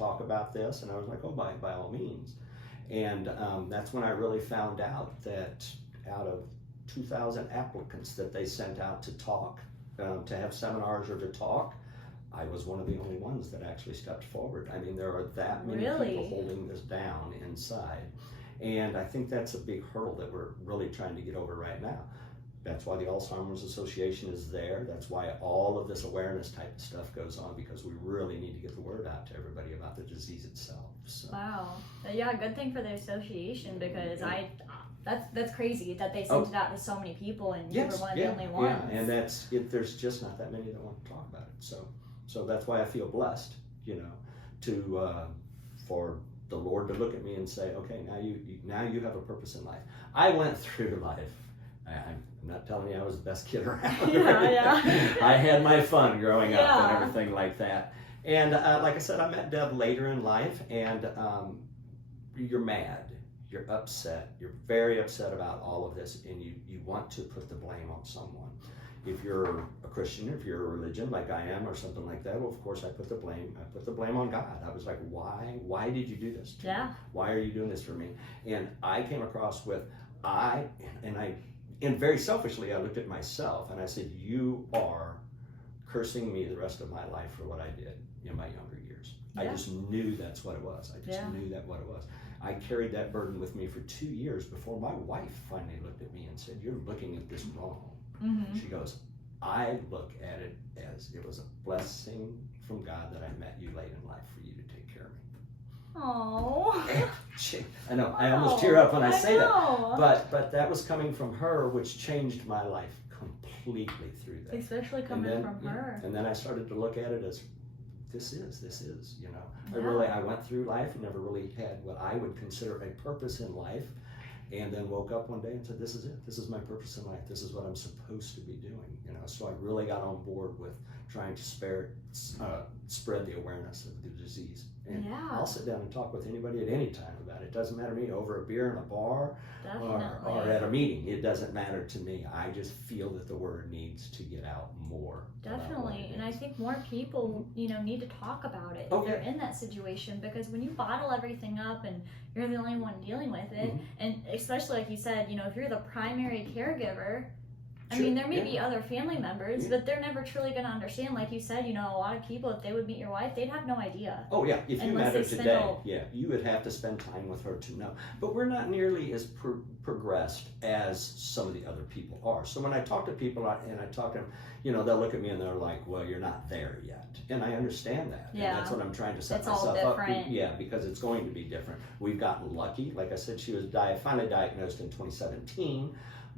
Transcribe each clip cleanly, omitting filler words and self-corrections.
talk about this? And I was like, oh, by all means. And that's when I really found out that out of 2,000 applicants that they sent out to talk, to have seminars or to talk, I was one of the only ones that actually stepped forward. I mean, there are that many people holding this down inside. And I think that's a big hurdle that we're really trying to get over right now. That's why the Alzheimer's Association is there. That's why all of this awareness type of stuff goes on, because we really need to get the word out to everybody about the disease itself. So. Wow. Yeah, good thing for the association, because that's crazy that they sent it out to so many people, and you were one of the only ones. Yeah, and that's it. There's just not that many that want to talk about it. So that's why I feel blessed, to for the Lord to look at me and say, okay, now you have a purpose in life. I went through life. I'm not telling you I was the best kid around. I had my fun growing up and everything like that. And like I said, I met Deb later in life, and you're mad, you're upset, you're very upset about all of this, and you want to put the blame on someone. If you're a Christian, if you're a religion like I am or something like that, well, of course I put the blame on God. I was like, why did you do this to me? Why are you doing this for me? And I came across with, and very selfishly, I looked at myself and I said, you are cursing me the rest of my life for what I did in my younger years. I just knew that's what it was. I just knew that what it was. I carried that burden with me for 2 years before my wife finally looked at me and said, you're looking at this wrong. She goes, I look at it as it was a blessing from God that I met you late in life for you to take care of me. Oh. I know, I almost tear up when I say that. But that was coming from her, which changed my life completely through that. Especially coming from her. And then I started to look at it as, this is, I went through life and never really had what I would consider a purpose in life. And then woke up one day and said, this is it. This is my purpose in life. This is what I'm supposed to be doing. So I really got on board with trying to spread the awareness of the disease. And I'll sit down and talk with anybody at any time about it. It doesn't matter to me, over a beer in a bar or at a meeting. It doesn't matter to me. I just feel that the word needs to get out more. Definitely. And I think more people, need to talk about it if they're in that situation, because when you bottle everything up and you're the only one dealing with it, and especially like you said, if you're the primary caregiver, I mean, there may be other family members, but they're never truly going to understand. Like you said, a lot of people, if they would meet your wife, they'd have no idea. Oh, yeah. If you met her today, you would have to spend time with her to know. But we're not nearly as progressed as some of the other people are. So when I talk to people and I talk to them, they'll look at me and they're like, well, you're not there yet. And I understand that. And that's what I'm trying to set myself up. Yeah, because it's going to be different. We've gotten lucky. Like I said, she was finally diagnosed in 2017.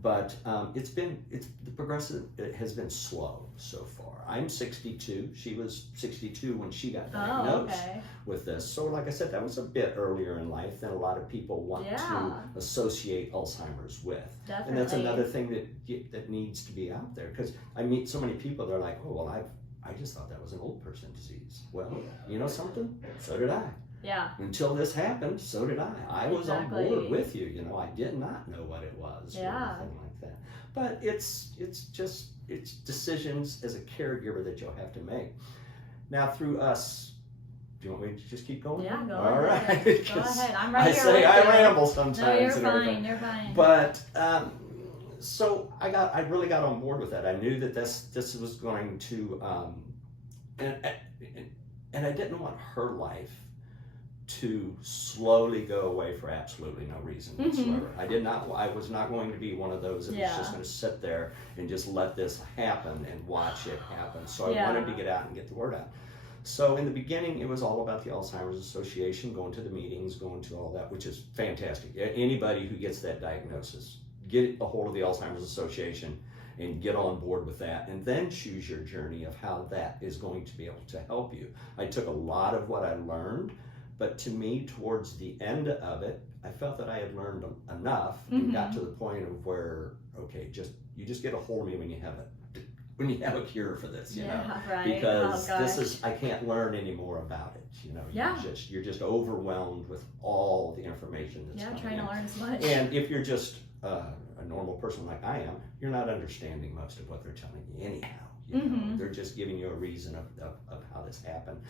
But the progressive has been slow so far. I'm 62. She was 62 when she got diagnosed with this. So like I said, that was a bit earlier in life than a lot of people want to associate Alzheimer's with. Definitely. And that's another thing that needs to be out there. Because I meet so many people, they're like, oh, well, I just thought that was an old person disease. Well, you know something? So did I. Yeah. Until this happened, so did I. I was on board with you. I did not know what it was or anything like that. But it's decisions as a caregiver that you'll have to make. Now through us, do you want me to just keep going? Yeah, go All ahead. right. Go ahead. I'm right here. I ramble sometimes. No, you're fine. You're fine. But so I really got on board with that. I knew that this was going to, and I didn't want her life to slowly go away for absolutely no reason whatsoever. I was not going to be one of those that was just going to sit there and just let this happen and watch it happen. So I wanted to get out and get the word out. So in the beginning, it was all about the Alzheimer's Association, going to the meetings, going to all that, which is fantastic. Anybody who gets that diagnosis, get a hold of the Alzheimer's Association and get on board with that, and then choose your journey of how that is going to be able to help you. I took a lot of what I learned, but to me, towards the end of it, I felt that I had learned enough and got to the point of where, okay, you just get a hold of me when you have a cure for this, right. Because I can't learn any more about it, you're just overwhelmed with all the information that's coming trying to learn as much. And if you're just a normal person like I am, you're not understanding most of what they're telling you anyhow. They're just giving you a reason of how this happened.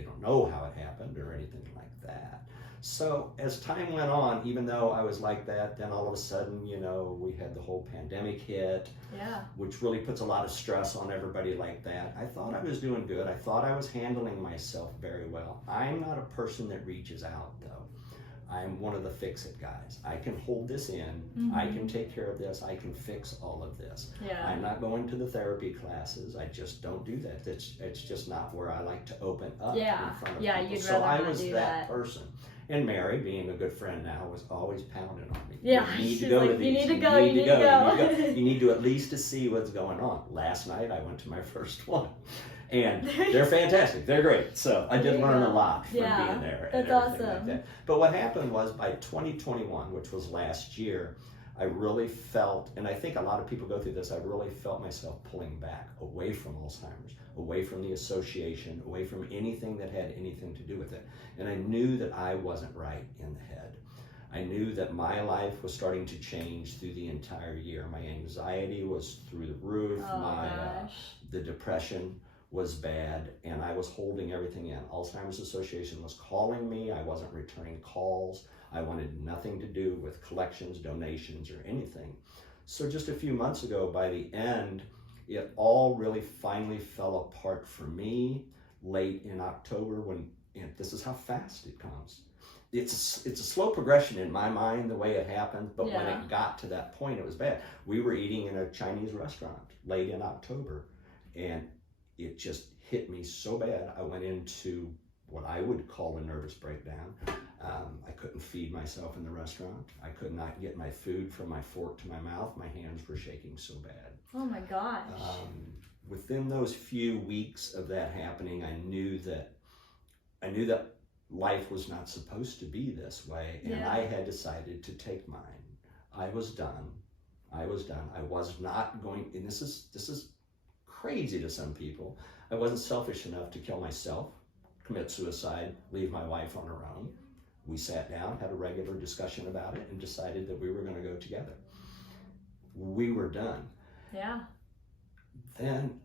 they don't know how it happened or anything like that. So as time went on, even though I was like that, then all of a sudden, you know, we had the whole pandemic hit, which really puts a lot of stress on everybody like that. I thought I was doing good. I thought I was handling myself very well. I'm not a person that reaches out, though. I'm one of the fix-it guys. I can hold this in. I can take care of this. I can fix all of this. I'm not going to the therapy classes. I just don't do that. It's just not where I like to open up in front of people. You'd so rather I not was do that person. And Mary, being a good friend now, was always pounding on me. Yeah, you need she's to go like, to these. You need to go. You need to go. You need to at least to see what's going on. Last night, I went to my first one. And they're fantastic. They're great. So I did learn a lot from being there. And that's everything awesome. like that. But what happened was by 2021, which was last year, I really felt, and I think a lot of people go through this, I really felt myself pulling back away from Alzheimer's, away from the association, away from anything that had anything to do with it. And I knew that I wasn't right in the head. I knew that my life was starting to change through the entire year. My anxiety was through the roof. The depression was bad, and I was holding everything in. Alzheimer's Association was calling me. I wasn't returning calls. I wanted nothing to do with collections, donations, or anything. So just a few months ago, by the end, it all really finally fell apart for me late in October when, and this is how fast it comes. It's a slow progression in my mind, the way it happened, but when it got to that point, it was bad. We were eating in a Chinese restaurant late in October, and it just hit me so bad. I went into what I would call a nervous breakdown. I couldn't feed myself in the restaurant. I could not get my food from my fork to my mouth. My hands were shaking so bad. Oh my gosh. Within those few weeks of that happening, I knew that life was not supposed to be this way, and I had decided to take mine. I was done. I was not going, and this is crazy to some people. I wasn't selfish enough to kill myself, commit suicide, leave my wife on her own. We sat down, had a regular discussion about it, and decided that we were going to go together. We were done. Yeah. Then,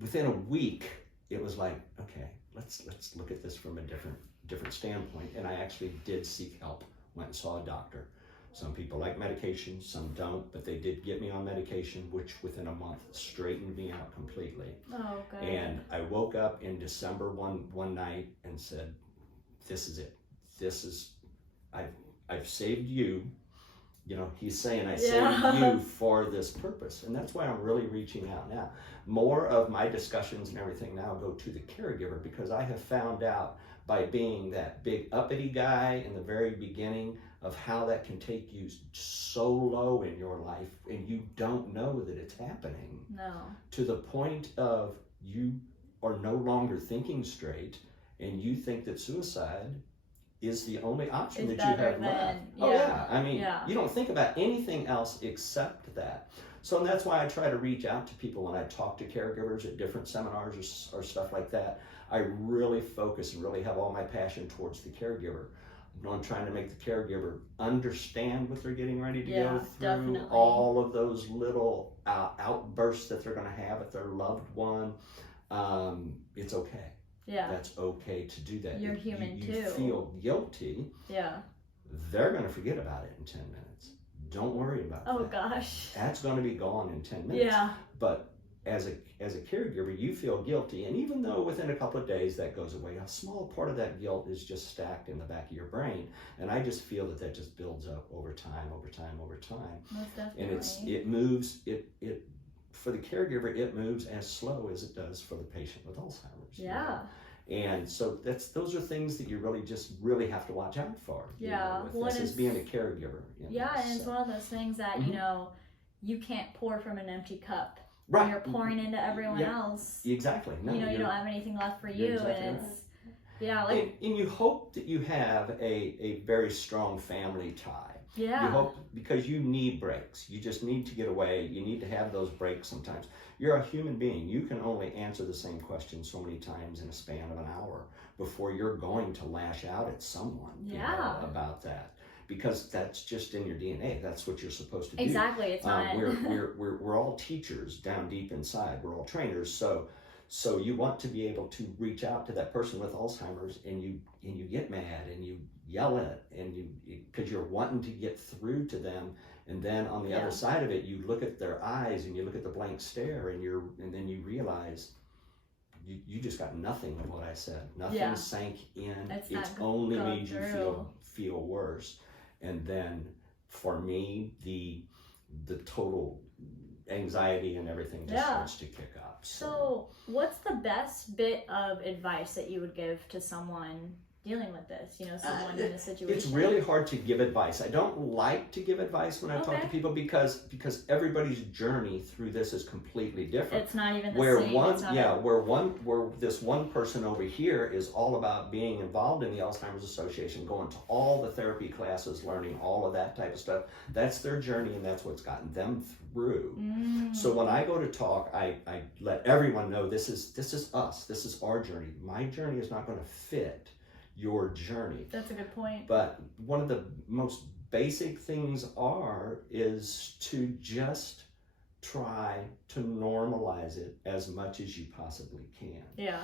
within a week, it was like, okay, let's look at this from a different standpoint. And I actually did seek help. Went and saw a doctor. Some people like medication, some don't, but they did get me on medication, which within a month straightened me out completely. Oh, good. And I woke up in December one night and said, this is it. I've saved you. You know, he's saying I saved you for this purpose. And that's why I'm really reaching out now. More of my discussions and everything now go to the caregiver, because I have found out by being that big uppity guy in the very beginning of how that can take you so low in your life and you don't know that it's happening. No. To the point of you are no longer thinking straight and you think that suicide is the only option that you have left. I mean, you don't think about anything else except that. So and that's why I try to reach out to people when I talk to caregivers at different seminars or stuff like that. I really focus and really have all my passion towards the caregiver. I'm trying to make the caregiver understand what they're getting ready to go through, definitely. All of those little outbursts that they're going to have with their loved one. It's okay. Yeah. That's okay to do that. You're human too. You feel guilty. Yeah. They're going to forget about it in 10 minutes. Don't worry about that. Oh gosh. That's going to be gone in 10 minutes. Yeah. But as a caregiver, you feel guilty. And even though within a couple of days that goes away, a small part of that guilt is just stacked in the back of your brain. And I just feel that just builds up over time. Most definitely. And it moves, for the caregiver, it moves as slow as it does for the patient with Alzheimer's. Yeah. And so those are things that you really have to watch out for. Yeah. With this as being a caregiver. And it's one of those things that, you can't pour from an empty cup. Right. You're pouring into everyone else. Exactly. No, you don't have anything left for you. Exactly and it's, and you hope that you have a very strong family tie. Yeah. You hope, because you need breaks. You just need to get away. You need to have those breaks sometimes. You're a human being. You can only answer the same question so many times in a span of an hour before you're going to lash out at someone about that. Because that's just in your DNA. That's what you're supposed to do. Exactly. It's not. We're all teachers down deep inside. We're all trainers. So So you want to be able to reach out to that person with Alzheimer's, and you get mad and you yell at it, and because you're wanting to get through to them, and then on the other side of it, you look at their eyes and you look at the blank stare, and then you realize you just got nothing of what I said. Nothing sank in. It's only made you feel worse. And then for me, the total anxiety and everything just starts to kick up. So what's the best bit of advice that you would give to someone dealing with this, someone in a situation? It's really hard to give advice. I don't like to give advice when I talk to people because everybody's journey through this is completely different. It's not even the same. Where this one person over here is all about being involved in the Alzheimer's Association, going to all the therapy classes, learning all of that type of stuff. That's their journey, and that's what's gotten them through. So when I go to talk, I let everyone know this is us. This is our journey. My journey is not going to fit your journey. That's a good point. But one of the most basic things is to just try to normalize it as much as you possibly can. Yeah.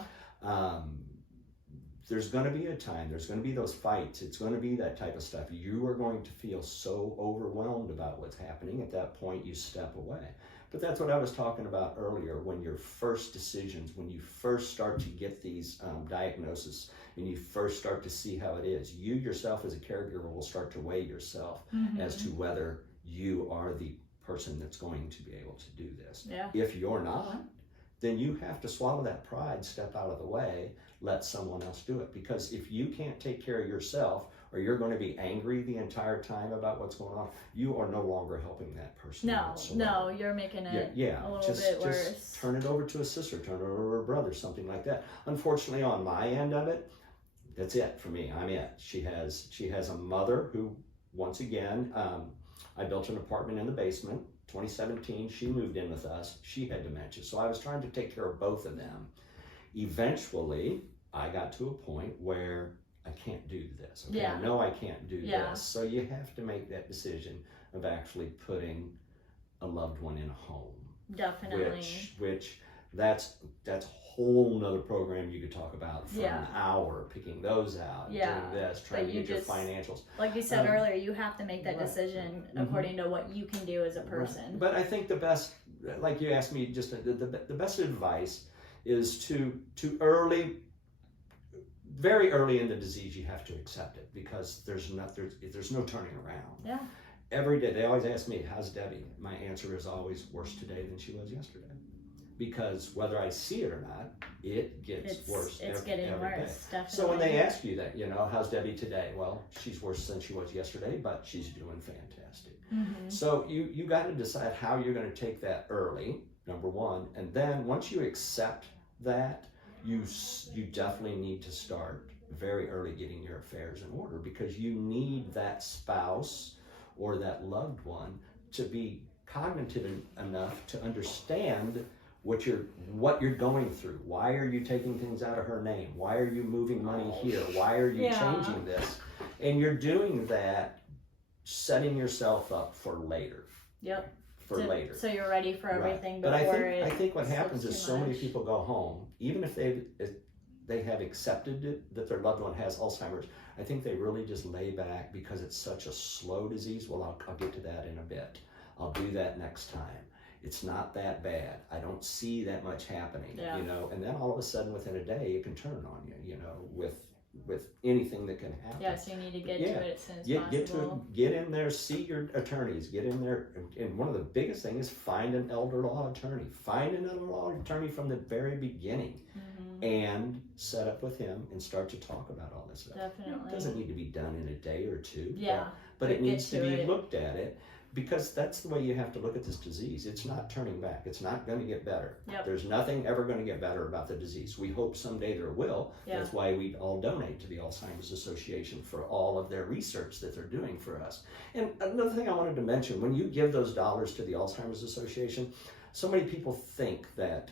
There's going to be a time, there's going to be those fights, it's going to be that type of stuff. You are going to feel so overwhelmed about what's happening. At that point, you step away. But that's what I was talking about earlier, when your first decisions, when you first start to get these diagnoses, and you first start to see how it is, you yourself as a caregiver will start to weigh yourself as to whether you are the person that's going to be able to do this. Yeah. If you're not, then you have to swallow that pride, step out of the way, let someone else do it. Because if you can't take care of yourself, or you're going to be angry the entire time about what's going on, you are no longer helping that person. No, you're making it a little bit worse. Just turn it over to a sister, turn it over to a brother, something like that. Unfortunately, on my end of it, that's it for me. I'm it. She has a mother who, once again, I built an apartment in the basement. 2017, she moved in with us. She had dementia, so I was trying to take care of both of them. Eventually, I got to a point where I can't do this. Okay? I know I can't do this. So you have to make that decision of actually putting a loved one in a home. Definitely. Which that's a whole nother program you could talk about for an hour, picking those out, doing this, trying to get your financials. Like you said earlier, you have to make that decision according to what you can do as a person. Right. But I think the best, like you asked me, just the best advice is to very early in the disease, you have to accept it, because there's no turning around. Yeah. Every day, they always ask me, how's Debbie? My answer is always worse today than she was yesterday. Because whether I see it or not, it gets worse every day. Definitely. So when they ask you that, how's Debbie today? Well, she's worse than she was yesterday, but she's doing fantastic. So you got to decide how you're going to take that early, number one. And then once you accept that, you definitely need to start very early getting your affairs in order, because you need that spouse or that loved one to be cognitive enough to understand what you're going through. Why are you taking things out of her name? Why are you moving money here? Why are you changing this? And you're doing that, setting yourself up for later. Yep. Later. So you're ready for everything before I think what happens is so many people go home, even if they have accepted it, that their loved one has Alzheimer's. I think they really just lay back because it's such a slow disease. Well, I'll get to that in a bit. I'll do that next time. It's not that bad. I don't see that much happening, and then all of a sudden within a day it can turn on you, with anything that can happen. Yeah, so you need to get to it as soon as possible. Get in there, see your attorneys, get in there, and one of the biggest things is find an elder law attorney. Find an elder law attorney from the very beginning, and set up with him and start to talk about all this stuff. Definitely. It doesn't need to be done in a day or two. Yeah. But it needs to be looked at it. Because that's the way you have to look at this disease. It's not turning back. It's not going to get better. Yep. There's nothing ever going to get better about the disease. We hope someday there will. Yeah. That's why we all donate to the Alzheimer's Association for all of their research that they're doing for us. And another thing I wanted to mention, when you give those dollars to the Alzheimer's Association, so many people think that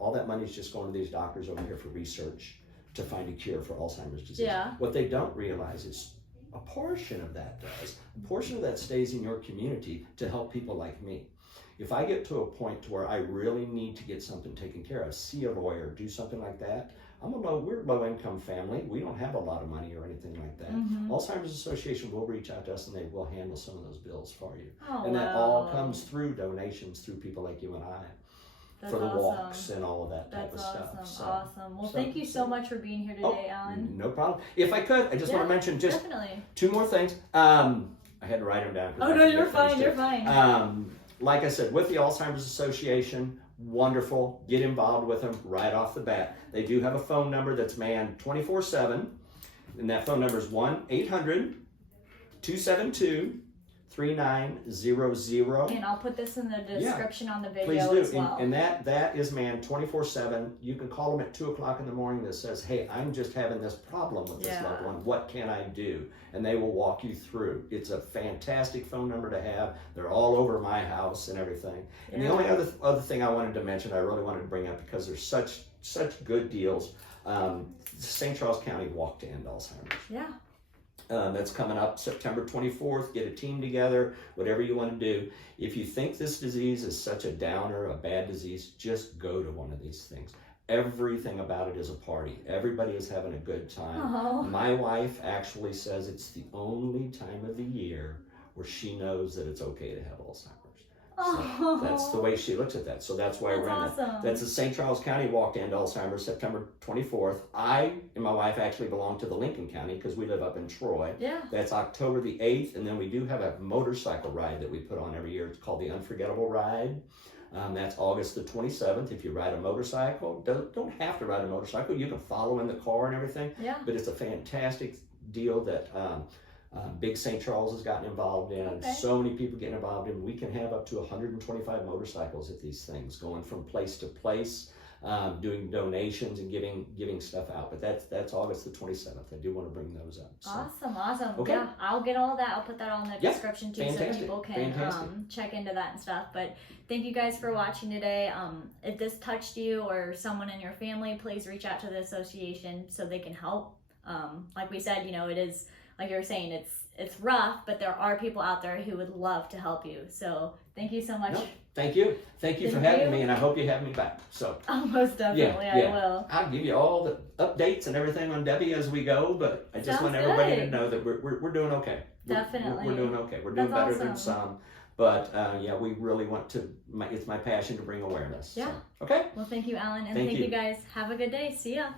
all that money is just going to these doctors over here for research to find a cure for Alzheimer's disease. Yeah. What they don't realize is a portion of that does. A portion of that stays in your community to help people like me. If I get to a point to where I really need to get something taken care of, see a lawyer, do something like that, we're a low income family. We don't have a lot of money or anything like that. Alzheimer's Association will reach out to us and they will handle some of those bills for you. And that all comes through donations through people like you and I. That's for the awesome. walks and all of that type of awesome. stuff. So, awesome. Well, thank you so much for being here today, Alan. No problem. If I could, I just want to mention just two more things. I had to write them down. Oh, no, you're fine. You're fine. Like I said, with the Alzheimer's Association, wonderful. Get involved with them right off the bat. They do have a phone number that's manned 24/7, and that phone number is 1-800-272-3900. And I'll put this in the description on the video Please do. as well. And that is manned 24/7. You can call them at 2 o'clock in the morning that says, hey, I'm just having this problem with this loved one. What can I do? And they will walk you through. It's a fantastic phone number to have. They're all over my house and everything. And the only other thing I wanted to mention, I really wanted to bring up because there's such good deals. St. Charles County Walk to End Alzheimer's. Yeah. That's coming up September 24th. Get a team together, whatever you want to do. If you think this disease is such a downer, a bad disease, just go to one of these things. Everything about it is a party. Everybody is having a good time. Oh. My wife actually says it's the only time of the year where she knows that it's okay to have Alzheimer's. So that's the way she looks at that. So that's why we're in it. That's the St. Charles County Walk to End Alzheimer's, September 24th. I and my wife actually belong to the Lincoln County because we live up in Troy. Yeah. That's October the 8th. And then we do have a motorcycle ride that we put on every year. It's called the Unforgettable Ride. That's August the 27th. If you ride a motorcycle, don't have to ride a motorcycle. You can follow in the car and everything. Yeah. But it's a fantastic deal that Big St. Charles has gotten involved in. Okay. So many people getting involved in. We can have up to 125 motorcycles at these things, going from place to place, doing donations and giving stuff out. But that's August the 27th. I do want to bring those up. So. Awesome. Okay. Yeah, I'll get all that. I'll put that on the description too, so people can check into that and stuff. But thank you guys for watching today. If this touched you or someone in your family, please reach out to the association so they can help. Like we said, it is, like you were saying, it's rough, but there are people out there who would love to help you. So thank you so much. No, thank you for having me, and I hope you have me back. So most definitely, I will. I'll give you all the updates and everything on Debbie as we go, but I just want everybody to know that we're doing okay. Definitely, we're doing okay. We're doing better than some. But we really want to. It's my passion to bring awareness. Yeah. So, okay. Well, thank you, Alan, and thank you guys. Have a good day. See ya.